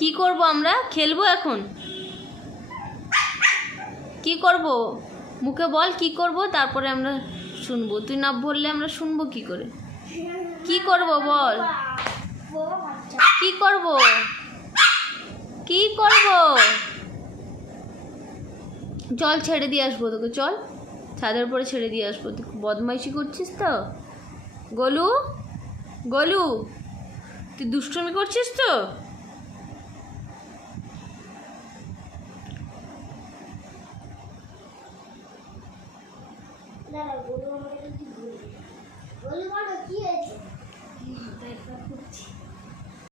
কি করব আমরা? খেলবো এখন? কি করব মুখে বল, কি করব, তারপরে আমরা শুনবো। তুই না বললে আমরা শুনবো কি করে? কি করব বল, কি করব, কি করব? চল ছেড়ে দিয়ে আসবো তোকে, চল ছাদের উপরে ছেড়ে দিয়ে আসবো। তুই বদমাইশি করছিস তো গোলু? গোলু, তুই দুষ্টুমি করছিস তো? কি হয়েছে?